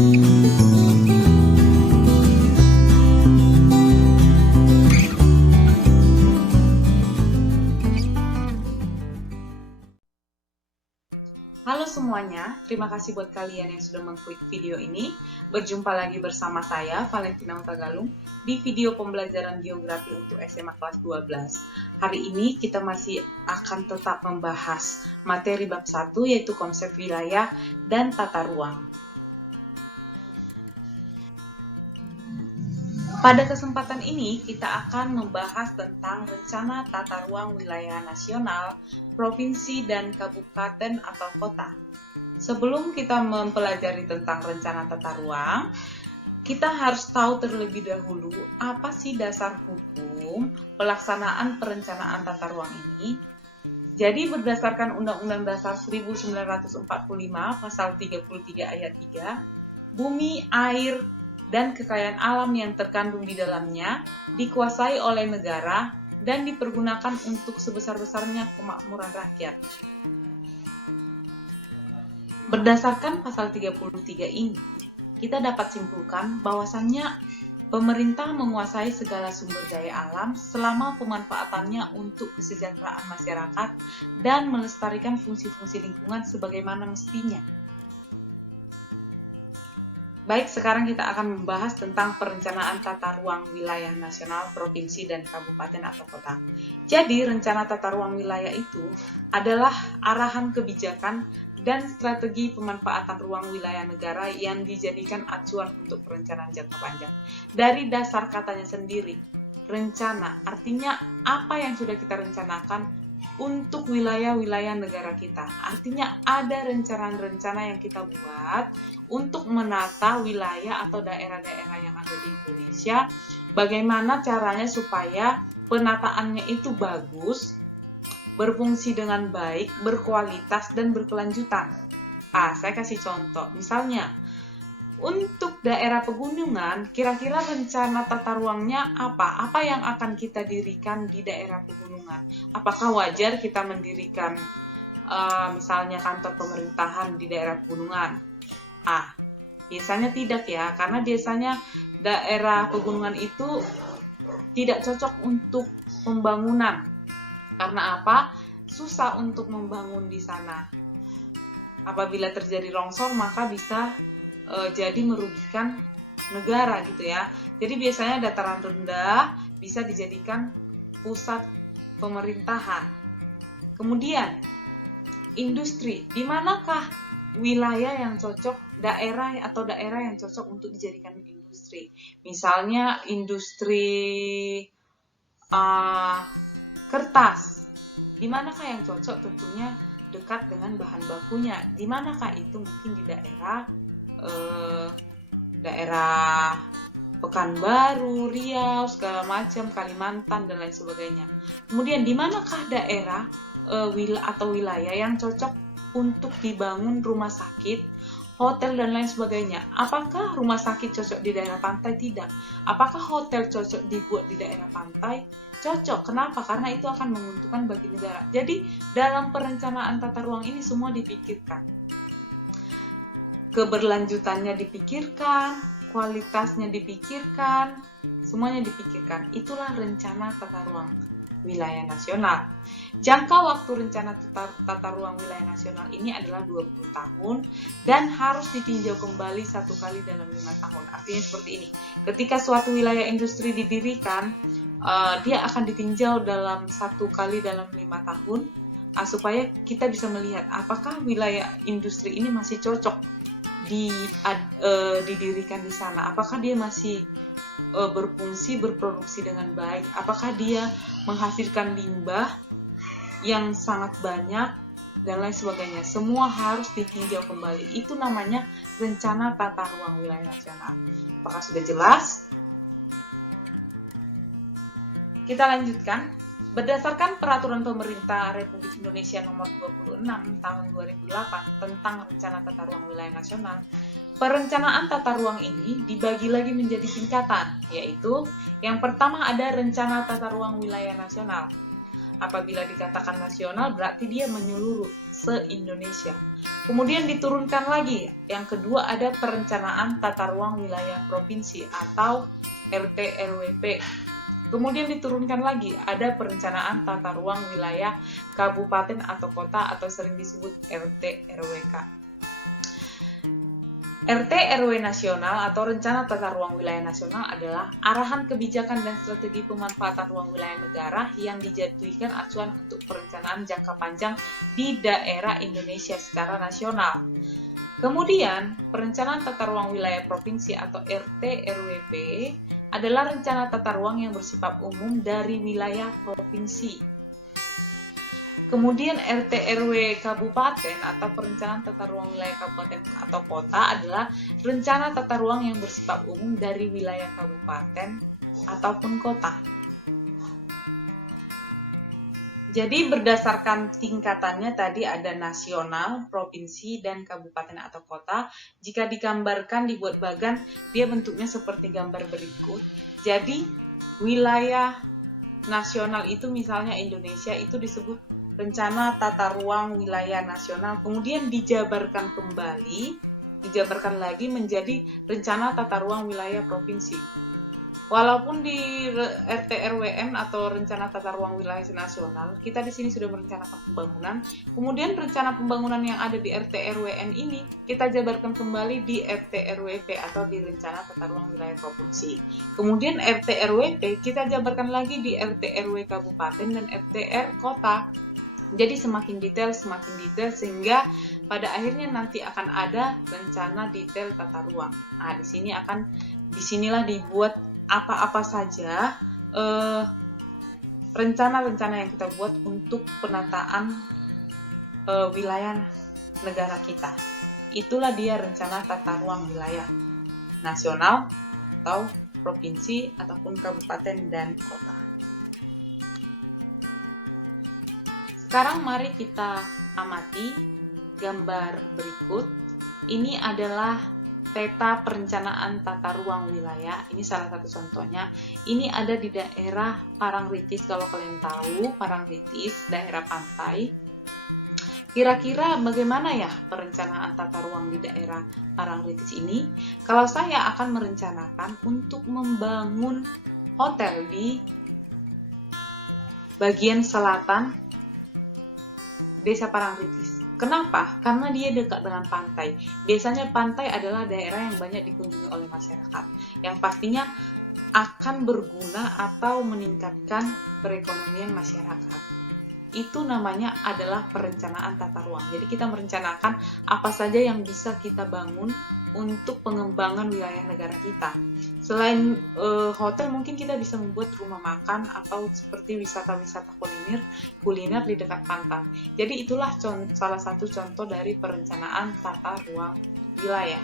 Halo semuanya, terima kasih buat kalian yang sudah mengklik video ini. Berjumpa lagi bersama saya, Valentina Utagalung, di video pembelajaran geografi untuk SMA kelas 12. Hari ini kita masih akan tetap membahas materi bab 1, yaitu konsep wilayah dan tata ruang. Pada kesempatan ini, kita akan membahas tentang rencana tata ruang wilayah nasional, provinsi, dan kabupaten atau kota. Sebelum kita mempelajari tentang rencana tata ruang, kita harus tahu terlebih dahulu apa sih dasar hukum pelaksanaan perencanaan tata ruang ini. Jadi berdasarkan Undang-Undang Dasar 1945 Pasal 33 Ayat 3, bumi, air, dan kekayaan alam yang terkandung di dalamnya dikuasai oleh negara dan dipergunakan untuk sebesar-besarnya kemakmuran rakyat. Berdasarkan pasal 33 ini, kita dapat simpulkan bahwasannya pemerintah menguasai segala sumber daya alam selama pemanfaatannya untuk kesejahteraan masyarakat dan melestarikan fungsi-fungsi lingkungan sebagaimana mestinya. Baik, sekarang kita akan membahas tentang perencanaan tata ruang wilayah nasional, provinsi, dan kabupaten atau kota. Jadi, rencana tata ruang wilayah itu adalah arahan kebijakan dan strategi pemanfaatan ruang wilayah negara yang dijadikan acuan untuk perencanaan jangka panjang. Dari dasar katanya sendiri, rencana artinya apa yang sudah kita rencanakan untuk wilayah-wilayah negara kita. Artinya ada rencana-rencana yang kita buat untuk menata wilayah atau daerah-daerah yang ada di Indonesia. Bagaimana caranya supaya penataannya itu bagus, berfungsi dengan baik, berkualitas, dan berkelanjutan. Saya kasih contoh. Misalnya, untuk daerah pegunungan, kira-kira rencana tata ruangnya apa? Apa yang akan kita dirikan di daerah pegunungan? Apakah wajar kita mendirikan misalnya kantor pemerintahan di daerah pegunungan? Biasanya tidak ya, karena biasanya daerah pegunungan itu tidak cocok untuk pembangunan. Karena apa? Susah untuk membangun di sana. Apabila terjadi longsor, maka bisa jadi merugikan negara gitu ya. Jadi biasanya dataran rendah bisa dijadikan pusat pemerintahan. Kemudian industri, di manakah wilayah yang cocok, daerah yang cocok untuk dijadikan industri? Misalnya industri kertas. Di manakah yang cocok? Tentunya dekat dengan bahan bakunya. Di manakah itu? Mungkin di daerah Pekanbaru, Riau, segala macam, Kalimantan, dan lain sebagainya. Kemudian di manakah daerah atau wilayah yang cocok untuk dibangun rumah sakit, hotel, dan lain sebagainya? Apakah rumah sakit cocok di daerah pantai? Tidak. Apakah hotel cocok dibuat di daerah pantai? Cocok. Kenapa? Karena itu akan menguntungkan bagi negara. Jadi dalam perencanaan tata ruang ini semua dipikirkan. Keberlanjutannya dipikirkan, kualitasnya dipikirkan, semuanya dipikirkan. Itulah rencana tata ruang wilayah nasional. Jangka waktu rencana tata ruang wilayah nasional ini adalah 20 tahun dan harus ditinjau kembali 1 kali dalam 5 tahun. Artinya seperti ini. Ketika suatu wilayah industri didirikan, dia akan ditinjau dalam 1 kali dalam 5 tahun supaya kita bisa melihat apakah wilayah industri ini masih cocok didirikan di sana. Apakah dia masih berfungsi, berproduksi dengan baik? Apakah dia menghasilkan limbah yang sangat banyak dan lain sebagainya? Semua harus ditinjau kembali. Itu namanya rencana tata ruang wilayah nasional. Apakah sudah jelas? Kita lanjutkan. Berdasarkan Peraturan Pemerintah Republik Indonesia Nomor 26 Tahun 2008 tentang Rencana Tata Ruang Wilayah Nasional, perencanaan tata ruang ini dibagi lagi menjadi tingkatan, yaitu yang pertama ada Rencana Tata Ruang Wilayah Nasional. Apabila dikatakan nasional berarti dia menyeluruh se-Indonesia. Kemudian diturunkan lagi, yang kedua ada perencanaan tata ruang wilayah provinsi atau RT/RWP. Kemudian diturunkan lagi, ada perencanaan tata ruang wilayah kabupaten atau kota atau sering disebut RT/RWK. RT/RW nasional atau Rencana Tata Ruang Wilayah Nasional adalah arahan kebijakan dan strategi pemanfaatan ruang wilayah negara yang dijatuhkan acuan untuk perencanaan jangka panjang di daerah Indonesia secara nasional. Kemudian, perencanaan tata ruang wilayah provinsi atau RT/RWP adalah rencana tata ruang yang bersifat umum dari wilayah provinsi. Kemudian RT/RW kabupaten atau perencanaan tata ruang wilayah kabupaten atau kota adalah rencana tata ruang yang bersifat umum dari wilayah kabupaten ataupun kota. Jadi berdasarkan tingkatannya tadi ada nasional, provinsi, dan kabupaten atau kota. Jika digambarkan dibuat bagan, dia bentuknya seperti gambar berikut. Jadi wilayah nasional itu misalnya Indonesia itu disebut Rencana Tata Ruang Wilayah Nasional, kemudian dijabarkan lagi menjadi Rencana Tata Ruang Wilayah Provinsi. Walaupun di RT/RWN atau Rencana Tata Ruang Wilayah Nasional, kita di sini sudah merencanakan pembangunan, kemudian rencana pembangunan yang ada di RT/RWN ini kita jabarkan kembali di RT/RWP atau di Rencana Tata Ruang Wilayah Provinsi. Kemudian RT/RWP kita jabarkan lagi di RT/RW Kabupaten dan RT/R Kota. Jadi semakin detail sehingga pada akhirnya nanti akan ada rencana detail tata ruang. Nah, disinilah dibuat apa-apa saja rencana-rencana yang kita buat untuk penataan wilayah negara kita. Itulah dia rencana tata ruang wilayah nasional atau provinsi ataupun kabupaten dan kota. Sekarang mari kita amati gambar berikut. Ini adalah peta perencanaan tata ruang wilayah. Ini salah satu contohnya. Ini ada di daerah Parangtritis. Kalau kalian tahu, Parangtritis, daerah pantai. Kira-kira bagaimana ya perencanaan tata ruang di daerah Parangtritis ini? Kalau saya akan merencanakan untuk membangun hotel di bagian selatan Desa Parangtritis. Kenapa? Karena dia dekat dengan pantai. Biasanya pantai adalah daerah yang banyak dikunjungi oleh masyarakat, yang pastinya akan berguna atau meningkatkan perekonomian masyarakat. Itu namanya adalah perencanaan tata ruang. Jadi kita merencanakan apa saja yang bisa kita bangun untuk pengembangan wilayah negara kita. Selain hotel, mungkin kita bisa membuat rumah makan atau seperti wisata-wisata kuliner di dekat pantai. Jadi itulah salah satu contoh dari perencanaan tata ruang wilayah.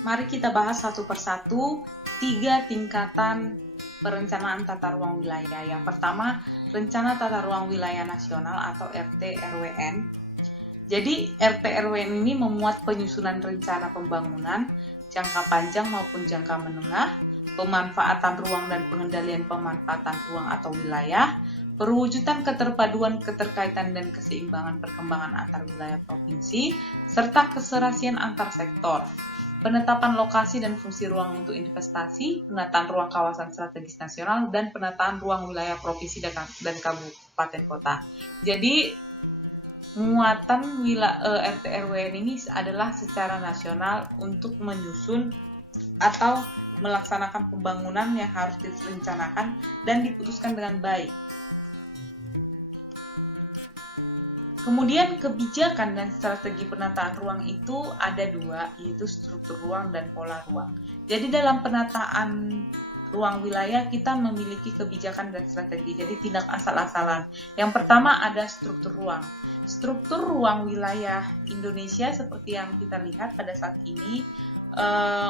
Mari kita bahas satu persatu 3 tingkatan perencanaan tata ruang wilayah. Yang pertama, Rencana Tata Ruang Wilayah Nasional atau RT/RWN. Jadi RT/RWN ini memuat penyusunan rencana pembangunan jangka panjang maupun jangka menengah, pemanfaatan ruang dan pengendalian pemanfaatan ruang atau wilayah, perwujudan keterpaduan, keterkaitan dan keseimbangan perkembangan antar wilayah provinsi, serta keserasian antar sektor. Penetapan lokasi dan fungsi ruang untuk investasi, penataan ruang kawasan strategis nasional, dan penataan ruang wilayah provinsi dan kabupaten kota. Jadi, muatan RT/RWN ini adalah secara nasional untuk menyusun atau melaksanakan pembangunan yang harus direncanakan dan diputuskan dengan baik. Kemudian kebijakan dan strategi penataan ruang itu ada 2, yaitu struktur ruang dan pola ruang. Jadi dalam penataan ruang wilayah kita memiliki kebijakan dan strategi, jadi tidak asal-asalan. Yang pertama ada struktur ruang. Struktur ruang wilayah Indonesia seperti yang kita lihat pada saat ini,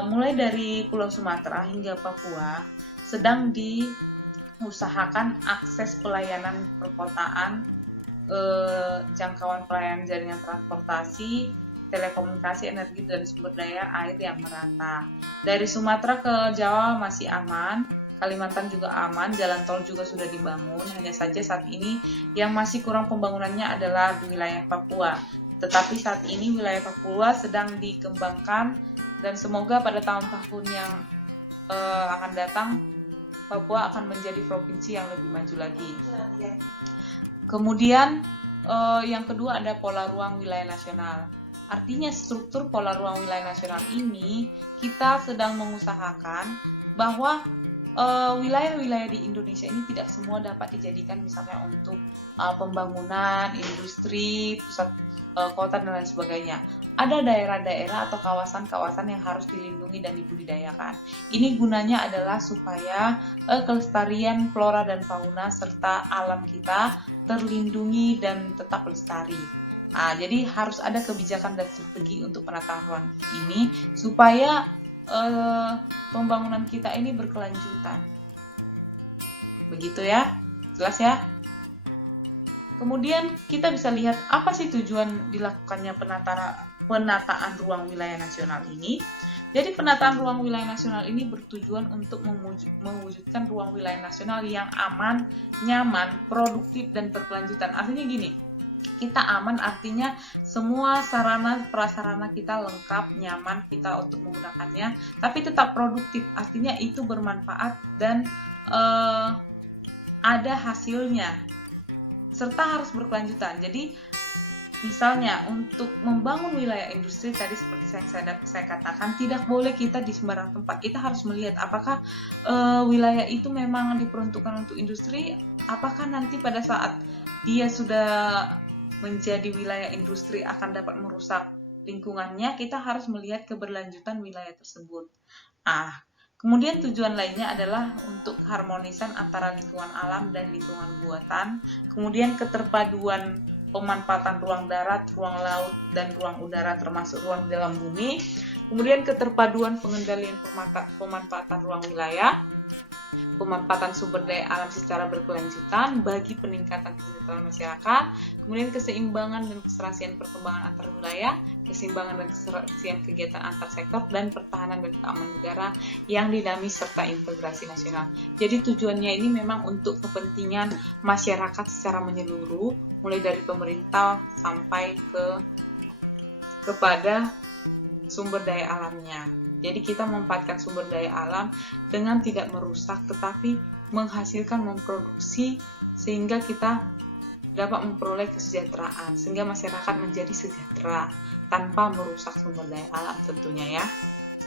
mulai dari Pulau Sumatera hingga Papua, sedang diusahakan akses pelayanan perkotaan, jangkauan pelayanan jaringan transportasi, telekomunikasi, energi, dan sumber daya air yang merata. Dari Sumatera ke Jawa masih aman, Kalimantan juga aman, jalan tol juga sudah dibangun. Hanya saja saat ini yang masih kurang pembangunannya adalah di wilayah Papua. Tetapi saat ini wilayah Papua sedang dikembangkan dan semoga pada tahun-tahun yang akan datang Papua akan menjadi provinsi yang lebih maju lagi. Kemudian yang kedua ada pola ruang wilayah nasional. Artinya struktur pola ruang wilayah nasional ini kita sedang mengusahakan bahwa wilayah-wilayah di Indonesia ini tidak semua dapat dijadikan misalnya untuk pembangunan, industri, pusat kota dan lain sebagainya. Ada daerah-daerah atau kawasan-kawasan yang harus dilindungi dan dibudidayakan. Ini gunanya adalah supaya kelestarian flora dan fauna serta alam kita terlindungi dan tetap lestari. Jadi harus ada kebijakan dan strategi untuk penataan ruang ini supaya pembangunan kita ini berkelanjutan. Begitu ya, jelas ya? Kemudian kita bisa lihat apa sih tujuan dilakukannya penataan ruang wilayah nasional ini. Jadi penataan ruang wilayah nasional ini bertujuan untuk mewujudkan ruang wilayah nasional yang aman, nyaman, produktif, dan berkelanjutan. Artinya gini, kita aman artinya semua sarana prasarana kita lengkap, nyaman kita untuk menggunakannya, tapi tetap produktif, artinya itu bermanfaat dan ada hasilnya, serta harus berkelanjutan. Jadi misalnya untuk membangun wilayah industri tadi seperti saya katakan, tidak boleh kita di sembarang tempat. Kita harus melihat apakah wilayah itu memang diperuntukkan untuk industri, apakah nanti pada saat dia sudah menjadi wilayah industri akan dapat merusak lingkungannya. Kita harus melihat keberlanjutan wilayah tersebut. Kemudian tujuan lainnya adalah untuk harmonisan antara lingkungan alam dan lingkungan buatan, kemudian keterpaduan pemanfaatan ruang darat, ruang laut, dan ruang udara termasuk ruang dalam bumi, kemudian keterpaduan pengendalian pemanfaatan ruang wilayah, pemanfaatan sumber daya alam secara berkelanjutan bagi peningkatan kesejahteraan masyarakat, kemudian keseimbangan dan keserasian perkembangan antar wilayah, keseimbangan dan keserasian kegiatan antar sektor, dan pertahanan dan keamanan negara yang dinamis serta integrasi nasional. Jadi tujuannya ini memang untuk kepentingan masyarakat secara menyeluruh, mulai dari pemerintah sampai kepada sumber daya alamnya. Jadi kita memanfaatkan sumber daya alam dengan tidak merusak tetapi menghasilkan, memproduksi sehingga kita dapat memperoleh kesejahteraan, sehingga masyarakat menjadi sejahtera tanpa merusak sumber daya alam tentunya ya.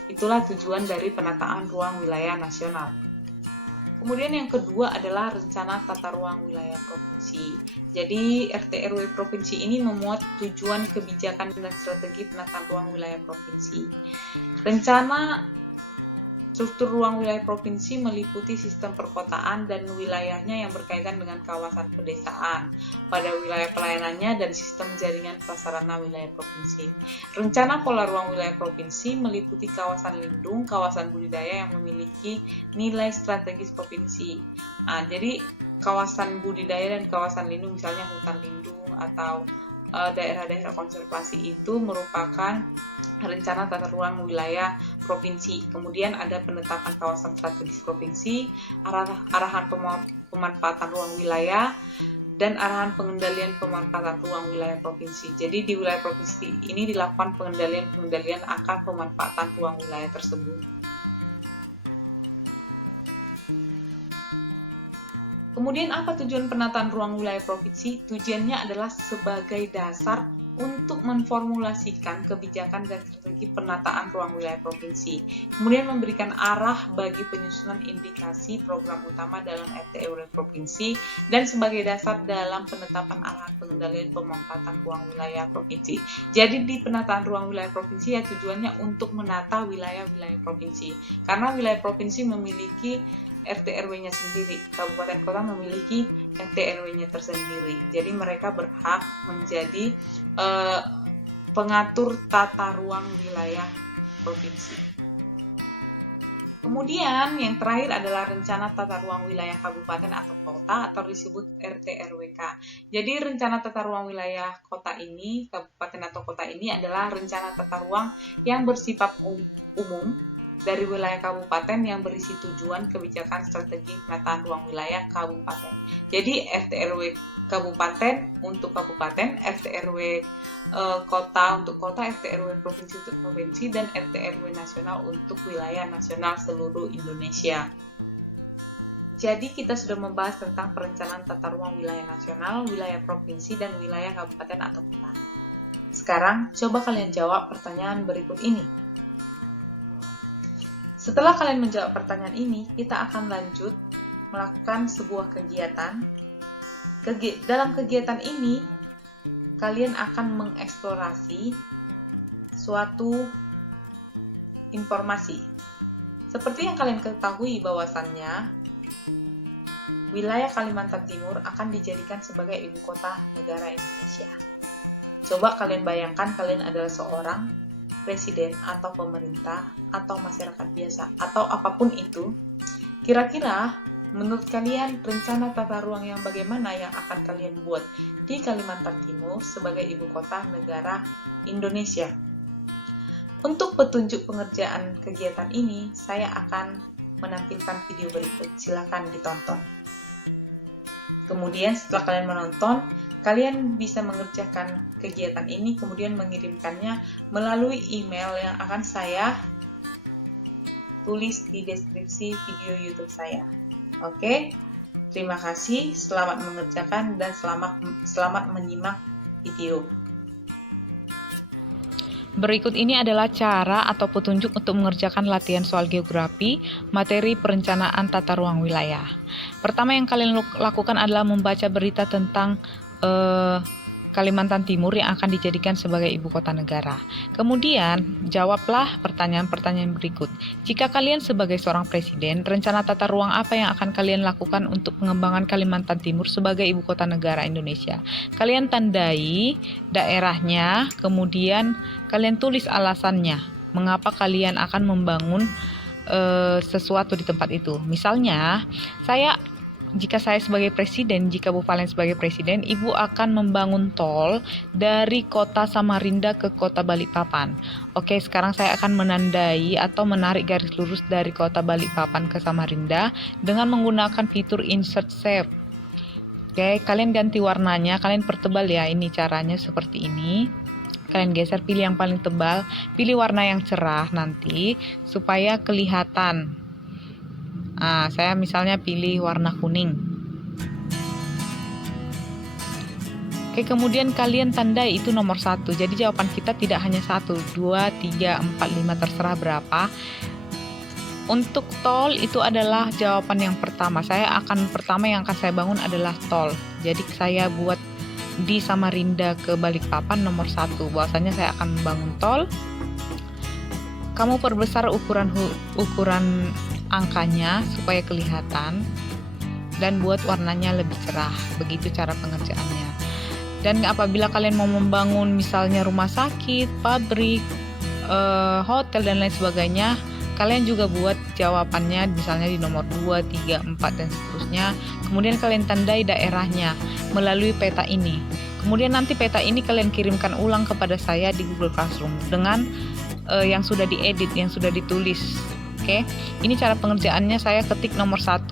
Itulah tujuan dari penataan ruang wilayah nasional. Kemudian yang kedua adalah rencana tata ruang wilayah provinsi. Jadi RT/RW provinsi ini memuat tujuan kebijakan dan strategi penataan ruang wilayah provinsi. Rencana struktur ruang wilayah provinsi meliputi sistem perkotaan dan wilayahnya yang berkaitan dengan kawasan pedesaan pada wilayah pelayanannya dan sistem jaringan prasarana wilayah provinsi. Rencana pola ruang wilayah provinsi meliputi kawasan lindung, kawasan budidaya yang memiliki nilai strategis provinsi. Jadi kawasan budidaya dan kawasan lindung, misalnya hutan lindung atau daerah-daerah konservasi itu merupakan rencana tata ruang wilayah provinsi. Kemudian ada penetapan kawasan strategis provinsi, arahan pemanfaatan ruang wilayah, dan arahan pengendalian pemanfaatan ruang wilayah provinsi. Jadi di wilayah provinsi ini dilakukan pengendalian akan pemanfaatan ruang wilayah tersebut. Kemudian apa tujuan penataan ruang wilayah provinsi? Tujuannya adalah sebagai dasar untuk memformulasikan kebijakan dan strategi penataan ruang wilayah provinsi, kemudian memberikan arah bagi penyusunan indikasi program utama dalam RT/RW provinsi, dan sebagai dasar dalam penetapan arahan pengendalian pemanfaatan ruang wilayah provinsi. Jadi di penataan ruang wilayah provinsi ya tujuannya untuk menata wilayah-wilayah provinsi, karena wilayah provinsi memiliki RT/RW-nya sendiri, kabupaten kota memiliki RT/RW-nya tersendiri. Jadi mereka berhak menjadi pengatur tata ruang wilayah provinsi. Kemudian yang terakhir adalah rencana tata ruang wilayah kabupaten atau kota atau disebut RT/RWK. Jadi rencana tata ruang wilayah kota ini, kabupaten atau kota ini adalah rencana tata ruang yang bersifat umum dari wilayah kabupaten yang berisi tujuan kebijakan strategi penataan ruang wilayah kabupaten. Jadi RT RW kabupaten untuk kabupaten, RT RW kota untuk kota, RT RW provinsi untuk provinsi, dan RT RW nasional untuk wilayah nasional seluruh Indonesia. Jadi kita sudah membahas tentang perencanaan tata ruang wilayah nasional, wilayah provinsi, dan wilayah kabupaten atau kota. Sekarang coba kalian jawab pertanyaan berikut ini. Setelah kalian menjawab pertanyaan ini, kita akan lanjut melakukan sebuah kegiatan. Dalam kegiatan ini, kalian akan mengeksplorasi suatu informasi. Seperti yang kalian ketahui bahwasannya, wilayah Kalimantan Timur akan dijadikan sebagai ibu kota negara Indonesia. Coba kalian bayangkan kalian adalah seorang presiden atau pemerintah atau masyarakat biasa atau apapun itu. Kira-kira menurut kalian rencana tata ruang yang bagaimana yang akan kalian buat di Kalimantan Timur sebagai ibu kota negara Indonesia? Untuk petunjuk pengerjaan kegiatan ini, saya akan menampilkan video berikut. Silakan ditonton. Kemudian setelah kalian menonton, kalian bisa mengerjakan kegiatan ini, kemudian mengirimkannya melalui email yang akan saya tulis di deskripsi video YouTube saya. Oke, terima kasih, selamat mengerjakan dan selamat menyimak video. Berikut ini adalah cara atau petunjuk untuk mengerjakan latihan soal geografi, materi perencanaan tata ruang wilayah. Pertama yang kalian lakukan adalah membaca berita tentang Kalimantan Timur yang akan dijadikan sebagai ibu kota negara. Kemudian, jawablah pertanyaan-pertanyaan berikut. Jika kalian sebagai seorang presiden, rencana tata ruang apa yang akan kalian lakukan untuk pengembangan Kalimantan Timur sebagai ibu kota negara Indonesia? Kalian tandai daerahnya, kemudian kalian tulis alasannya. Mengapa kalian akan membangun sesuatu di tempat itu? Misalnya, jika saya sebagai presiden, jika Bu Valen sebagai presiden, Ibu akan membangun tol dari kota Samarinda ke kota Balikpapan. Oke, sekarang saya akan menandai atau menarik garis lurus dari kota Balikpapan ke Samarinda dengan menggunakan fitur Insert Shape. Oke, kalian ganti warnanya, kalian pertebal ya, ini caranya seperti ini. Kalian geser, pilih yang paling tebal, pilih warna yang cerah nanti supaya kelihatan. Saya misalnya pilih warna kuning. Oke, kemudian kalian tandai itu nomor 1. Jadi jawaban kita tidak hanya 1, 2, 3, 4, 5, terserah berapa. Untuk tol itu adalah jawaban yang pertama. Pertama yang akan saya bangun adalah tol. Jadi saya buat di Samarinda ke Balikpapan nomor 1. Bahwasanya saya akan membangun tol. Kamu perbesar ukuran angkanya supaya kelihatan dan buat warnanya lebih cerah. Begitu cara pengerjaannya. Dan apabila kalian mau membangun misalnya rumah sakit, pabrik, hotel dan lain sebagainya, kalian juga buat jawabannya misalnya di nomor 2, 3, 4 dan seterusnya. Kemudian kalian tandai daerahnya melalui peta ini. Kemudian nanti peta ini kalian kirimkan ulang kepada saya di Google Classroom dengan yang sudah diedit, yang sudah ditulis. Oke, ini cara pengerjaannya. Saya ketik nomor 1,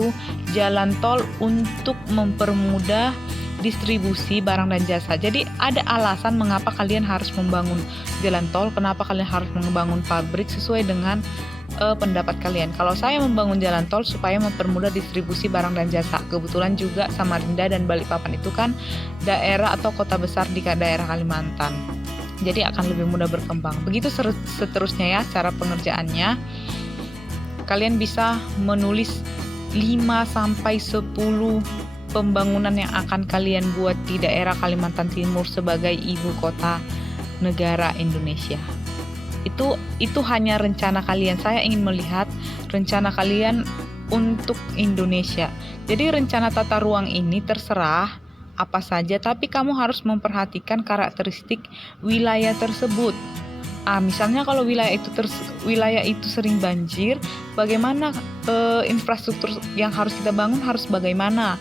jalan tol untuk mempermudah distribusi barang dan jasa. Jadi ada alasan mengapa kalian harus membangun jalan tol, kenapa kalian harus membangun pabrik sesuai dengan pendapat kalian. Kalau saya membangun jalan tol supaya mempermudah distribusi barang dan jasa. Kebetulan juga Samarinda dan Balikpapan itu kan daerah atau kota besar di daerah Kalimantan. Jadi akan lebih mudah berkembang. Begitu seterusnya ya cara pengerjaannya. Kalian bisa menulis 5-10 pembangunan yang akan kalian buat di daerah Kalimantan Timur sebagai ibu kota negara Indonesia. Itu hanya rencana kalian. Saya ingin melihat rencana kalian untuk Indonesia. Jadi rencana tata ruang ini terserah apa saja, tapi kamu harus memperhatikan karakteristik wilayah tersebut. Misalnya kalau wilayah itu sering banjir, bagaimana infrastruktur yang harus kita bangun harus bagaimana?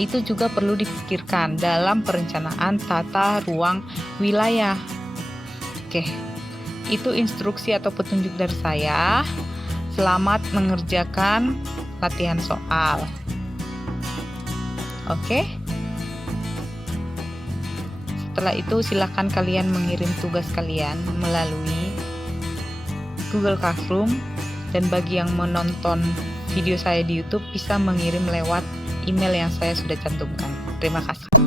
Itu juga perlu dipikirkan dalam perencanaan tata ruang wilayah. Oke, Itu instruksi atau petunjuk dari saya. Selamat mengerjakan latihan soal. Oke? Setelah itu silakan kalian mengirim tugas kalian melalui Google Classroom, dan bagi yang menonton video saya di YouTube bisa mengirim lewat email yang saya sudah cantumkan. Terima kasih.